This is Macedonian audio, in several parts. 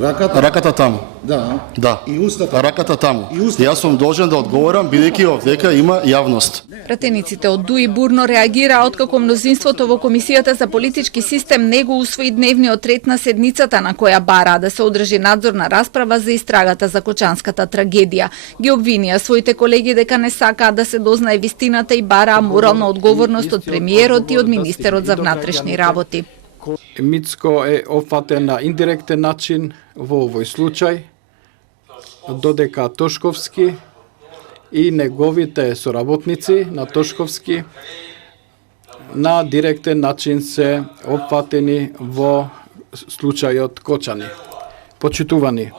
Раката таму. Да. И устата. Раката таму. Јас сум должен да одговорам бидејќи овдека има јавност. Пратениците од ДУИ бурно реагираа откако мнозинството во Комисијата за политички систем не го усвои дневниот ред на седницата на која бараа да се одржи надзорна расправа за истрагата за Кочанската трагедија. Ги обвинија своите колеги дека не сакаат да се дознае вистината и бараа морална одговорност од премиерот и од министерот за внатрешни работи. Мицко е опфатен на индиректен начин во овој случај, додека Тошковски и неговите соработници на Тошковски на директен начин се опфатени во случајот Кочани. Почитувани,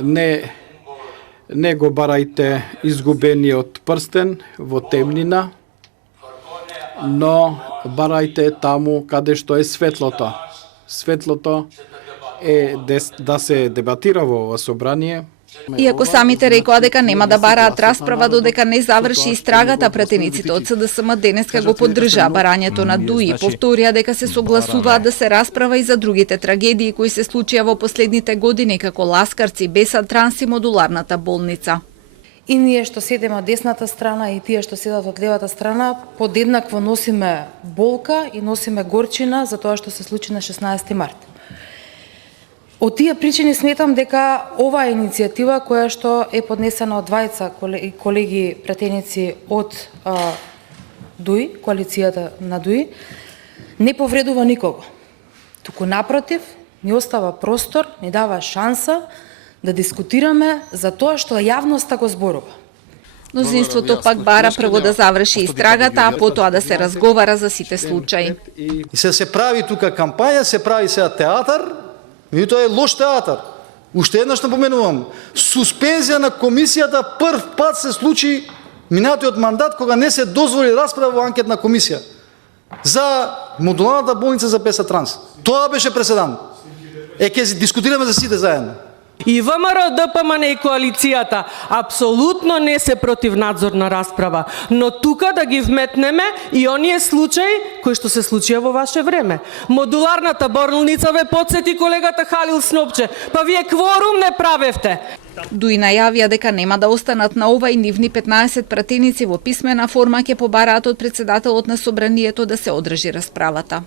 не го барајте изгубениот прстен во темнина, но барајте таму каде што е светлото. Светлото е да се дебатира во ова собрание. Иако самите рекоа дека нема да бараат расправа додека не заврши истрагата, пратениците од СДСМ денеска го поддржаа барањето на ДУИ. Повторија дека се согласуваат да се расправа и за другите трагедии кои се случија во последните години, како Ласкарци, Беса Транс и модуларната болница. И ние што седеме од десната страна и тие што седат од левата страна подеднакво носиме болка и носиме горчина за тоа што се случи на 16 март. Од тие причини сметам дека оваа иницијатива која што е поднесена од двајца колеги пратеници од ДУИ, коалицијата на ДУИ, не повредува никого. Туку напротив, ни остава простор, ни дава шанса да дискутираме за тоа што јавноста го зборува. Мнозинството пак бара прво да заврши истрагата, а потоа да се разговара за сите случаи. И се прави тука кампања, се прави сега театар, и тоа е лош театар. Уште еднаш напоменувам, суспензија на комисијата прв пат се случи минатиот мандат кога не се дозволи расправа во анкетна комисија за модуларната болница за Беса Транс. Тоа беше преседан. Ќе дискутираме за сите заедно. И ВМРО, ДПМН и коалицијата апсолутно не се против надзорна расправа, но тука да ги вметнеме и оние случаи кои што се случија во ваше време. Модуларната болница ве потсети колегата Халил Снопче, па вие кворум не правевте. ДУИ најавија дека нема да останат на ова и нивни 15 пратеници во писмена форма ќе побараат од претседателот на собранието да се одржи расправата.